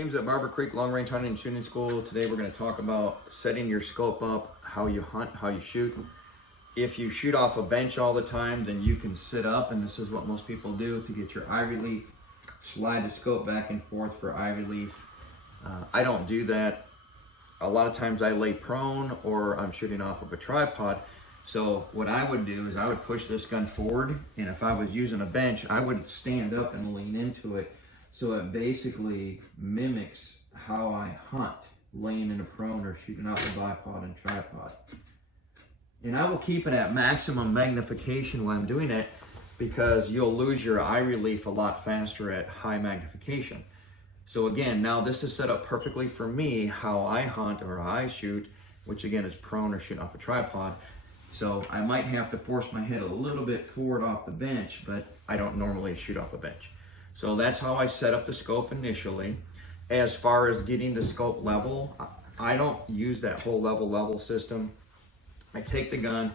James at Barber Creek Long Range Hunting and Shooting School. Today we're going to talk about setting your scope up, how you hunt, how you shoot. If you shoot off a bench all the time, then you can sit up, and this is what most people do to get your eye relief. Slide the scope back and forth for eye relief. I don't do that. A lot of times I lay prone or I'm shooting off of a tripod. So what I would do is I would push this gun forward, and if I was using a bench, I would stand up and lean into it. So it basically mimics how I hunt, laying in a prone or shooting off a bipod and tripod. And I will keep it at maximum magnification when I'm doing it, because you'll lose your eye relief a lot faster at high magnification. So again, now this is set up perfectly for me, how I hunt or how I shoot, which again is prone or shooting off a tripod. So I might have to force my head a little bit forward off the bench, but I don't normally shoot off a bench. So that's how I set up the scope initially. As far as getting the scope level, I don't use that whole level system. I take the gun,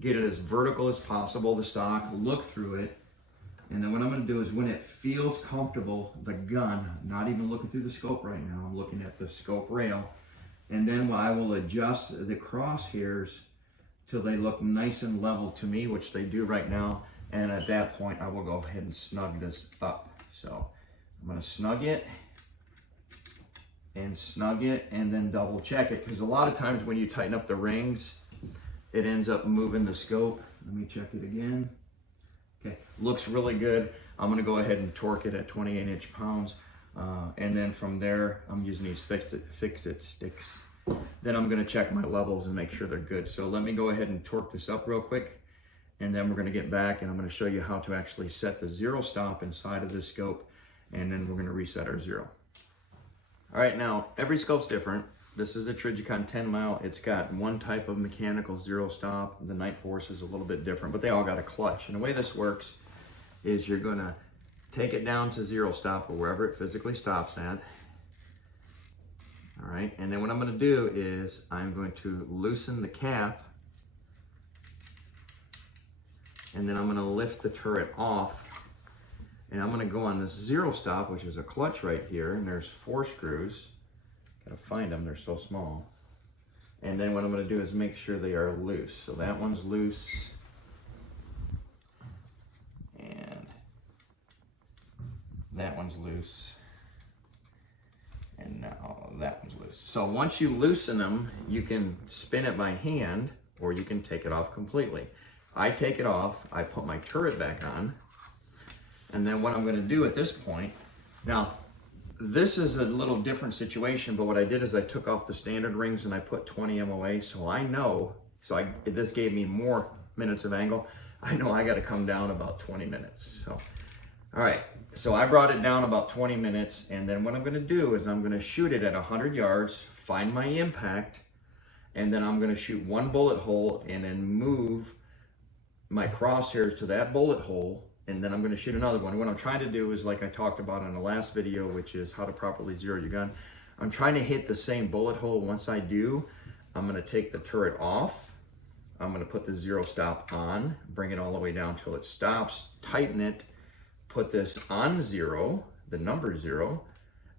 get it as vertical as possible, the stock, look through it, and then what I'm going to do is when it feels comfortable, the gun, not even looking through the scope right now, I'm looking at the scope rail, and then I will adjust the crosshairs till they look nice and level to me, which they do right now, and at that point I will go ahead and snug this up. So I'm going to snug it, and then double check it, because a lot of times when you tighten up the rings, it ends up moving the scope. Let me check it again. Okay, looks really good. I'm going to go ahead and torque it at 28 inch-pounds, and then from there I'm using these fix-it sticks. Then I'm going to check my levels and make sure they're good. So let me go ahead and torque this up real quick, and then we're going to get back and I'm going to show you how to actually set the zero stop inside of this scope, and then we're going to reset our zero. All right, now every scope's different. This is a Trijicon 10 mile. It's got one type of mechanical zero stop. The Night Force is a little bit different, but they all got a clutch. And the way this works is you're going to take it down to zero stop or wherever it physically stops at. All right, and then what I'm going to do is I'm going to loosen the cap, and then I'm going to lift the turret off, and I'm going to go on this zero stop, which is a clutch right here, and there's 4 screws. Gotta find them, they're so small. And then what I'm going to do is make sure they are loose. So that one's loose, and that one's loose, and now that one's loose. So once you loosen them, you can spin it by hand, or you can take it off completely. I take it off, I put my turret back on, and then what I'm going to do at this point, now this is a little different situation, but what I did is I took off the standard rings and I put 20 MOA, so I know, this gave me more minutes of angle. I know I got to come down about 20 minutes. So, all right, so I brought it down about 20 minutes, and then what I'm going to do is I'm going to shoot it at 100 yards, find my impact, and then I'm going to shoot one bullet hole and then move my crosshairs to that bullet hole, and then I'm going to shoot another one. What I'm trying to do is, like I talked about in the last video, which is how to properly zero your gun. I'm trying to hit the same bullet hole. Once I do, I'm going to take the turret off. I'm going to put the zero stop on, bring it all the way down till it stops, tighten it, put this on zero, the number 0,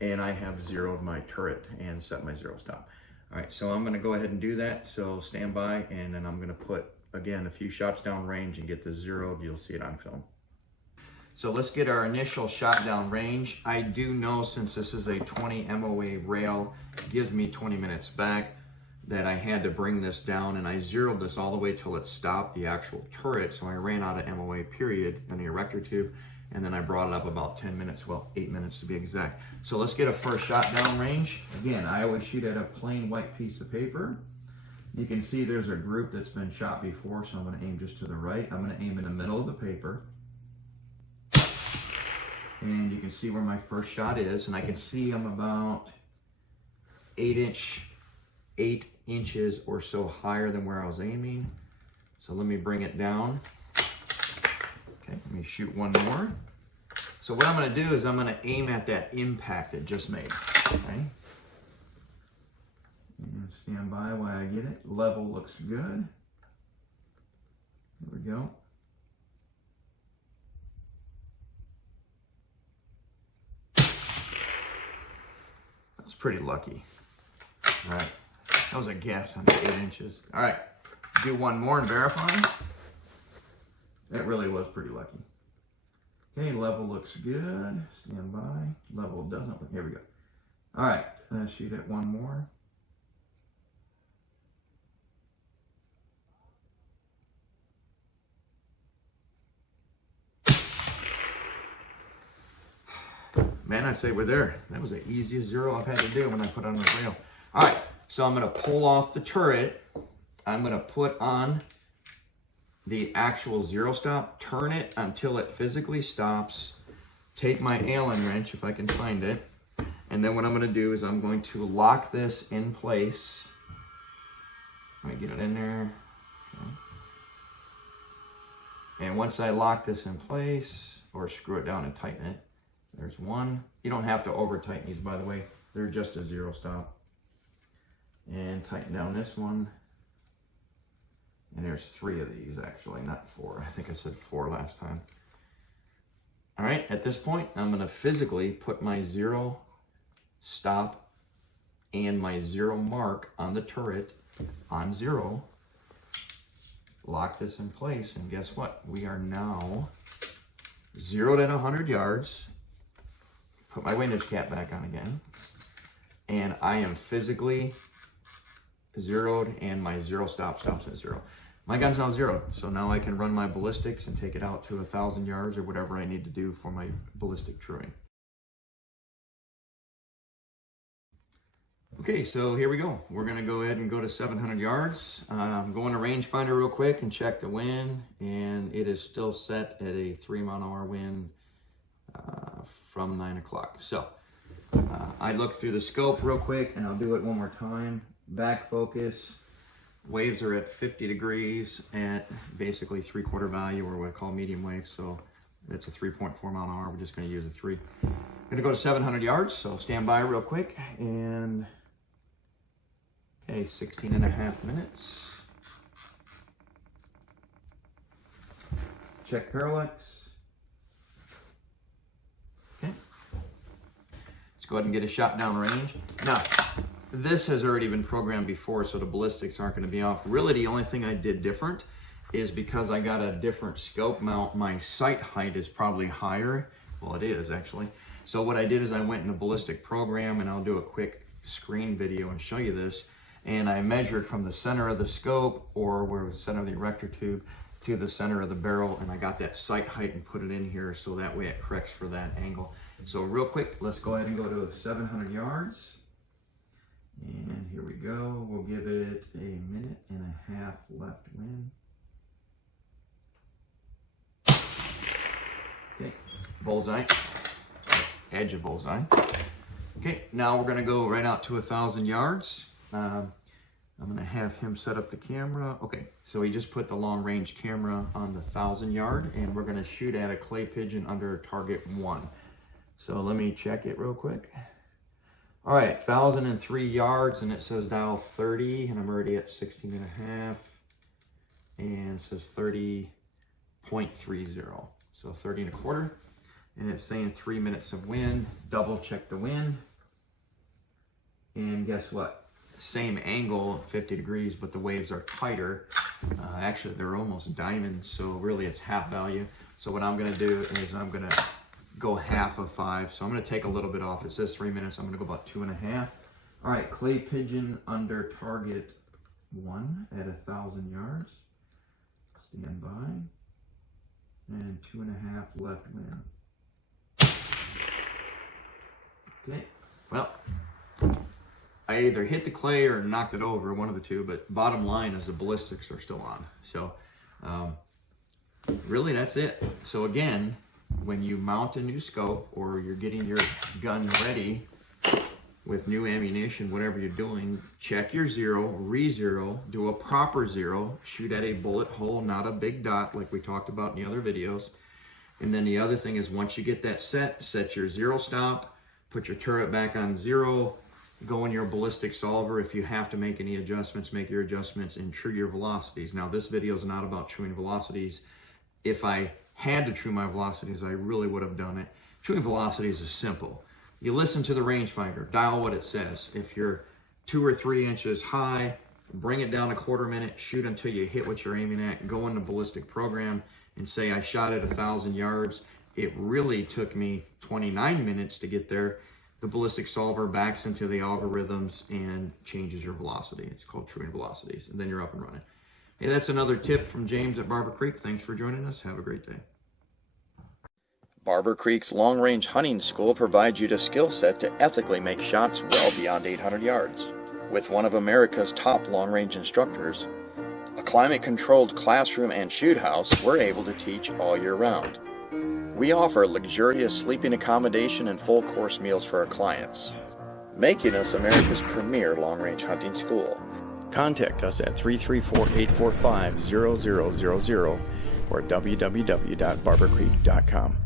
and I have zeroed my turret and set my zero stop. All right, so I'm going to go ahead and do that. So stand by, and then I'm going to put, again, a few shots down range and get this zeroed. You'll see it on film. So let's get our initial shot down range. I do know, since this is a 20 MOA rail, it gives me 20 minutes back, that I had to bring this down, and I zeroed this all the way till it stopped the actual turret. So I ran out of MOA period in the erector tube, and then I brought it up about 10 minutes, well, 8 minutes to be exact. So let's get a first shot down range. Again, I always shoot at a plain white piece of paper. You can see there's a group that's been shot before, so I'm going to aim just to the right. I'm going to aim in the middle of the paper. And you can see where my first shot is, and I can see I'm about 8 inches or so higher than where I was aiming. So let me bring it down. Okay, let me shoot one more. So what I'm going to do is I'm going to aim at that impact it just made. Okay. And stand by while I get it. Level looks good. There we go. pretty lucky. All right, that was a guess on the 8 inches. All right, do one more and verify. That really was pretty lucky. Okay, level looks good. Stand by. Level doesn't. Here we go. All right, shoot it one more. Man, I'd say we're there. That was the easiest zero I've had to do when I put on the rail. All right, so I'm gonna pull off the turret. I'm gonna put on the actual zero stop, turn it until it physically stops, take my Allen wrench, if I can find it, and then what I'm gonna do is I'm going to lock this in place. Let me get it in there. Okay. And once I lock this in place, or screw it down and tighten it, there's one. You don't have to over tighten these, by the way. They're just a zero stop. And tighten down this one. And there's 3 of these actually, not 4. I think I said 4 last time. All right, at this point, I'm gonna physically put my zero stop and my zero mark on the turret on 0. Lock this in place, and guess what? We are now zeroed at 100 yards. Put my windage cap back on again. And I am physically zeroed, and my zero stop stops at 0. My gun's now 0, so now I can run my ballistics and take it out to 1,000 yards or whatever I need to do for my ballistic truing. Okay, so here we go. We're gonna go ahead and go to 700 yards. I'm going to rangefinder real quick and check the wind, and it is still set at a 3-mile-an-hour wind from 9 o'clock. So I look through the scope real quick, and I'll do it one more time. Back focus. Waves are at 50 degrees at basically 3/4 value, or what I call medium wave. So it's a 3.4 mile an hour. We're just going to use a 3. I'm going to go to 700 yards. So stand by real quick. And okay, 16.5 minutes. Check parallax. Okay. Let's go ahead and get a shot down range. Now, this has already been programmed before, so the ballistics aren't going to be off. Really, the only thing I did different is because I got a different scope mount, my sight height is probably higher. Well, it is actually. So what I did is I went in the ballistic program, and I'll do a quick screen video and show you this. And I measured from the center of the scope, or where the center of the erector tube, to the center of the barrel, and I got that sight height and put it in here, so that way it corrects for that angle. So real quick, let's go ahead and go to 700 yards. And here we go. We'll give it a 1.5 minutes left wind. Okay, bullseye, edge of bullseye. Okay, now we're gonna go right out to 1,000 yards. I'm gonna have him set up the camera. Okay, so he just put the long range camera on the 1,000 yard, and we're gonna shoot at a clay pigeon under target 1. So let me check it real quick. All right, 1,003 yards, and it says dial 30, and I'm already at 16.5, and it says 30.30, so 30.25, and it's saying 3 minutes of wind. Double check the wind, and guess what? Same angle, 50 degrees, but the waves are tighter. Actually, they're almost diamonds, so really it's half value. So what I'm gonna do is I'm gonna go half of 5. So I'm going to take a little bit off. It says 3 minutes. I'm going to go about 2.5. All right, clay pigeon under target 1 at 1,000 yards. Stand by. And 2.5 left wind. Okay, well, I either hit the clay or knocked it over, one of the two, but bottom line is the ballistics are still on. So really that's it. So again, when you mount a new scope, or you're getting your gun ready with new ammunition, whatever you're doing, check your zero, re-zero, do a proper zero, shoot at a bullet hole, not a big dot like we talked about in the other videos. And then the other thing is, once you get that set your zero stop, put your turret back on 0, go in your ballistic solver. If you have to make any adjustments, make your adjustments, and true your velocities. Now this video is not about truing velocities. If I had to true my velocities, I really would have done it. Truing velocities is simple. You listen to the rangefinder, dial what it says. If you're 2 or 3 inches high, bring it down a quarter minute, shoot until you hit what you're aiming at, go in the ballistic program and say, I shot at 1,000 yards. It really took me 29 minutes to get there. The ballistic solver backs into the algorithms and changes your velocity. It's called truing velocities, and then you're up and running. Hey, that's another tip from James at Barber Creek. Thanks for joining us. Have a great day. Barber Creek's Long Range Hunting School provides you the skill set to ethically make shots well beyond 800 yards. With one of America's top long-range instructors, a climate-controlled classroom and shoot house, we're able to teach all year round. We offer luxurious sleeping accommodation and full-course meals for our clients, making us America's premier long-range hunting school. Contact us at 334-845-0000 or www.barbercreek.com.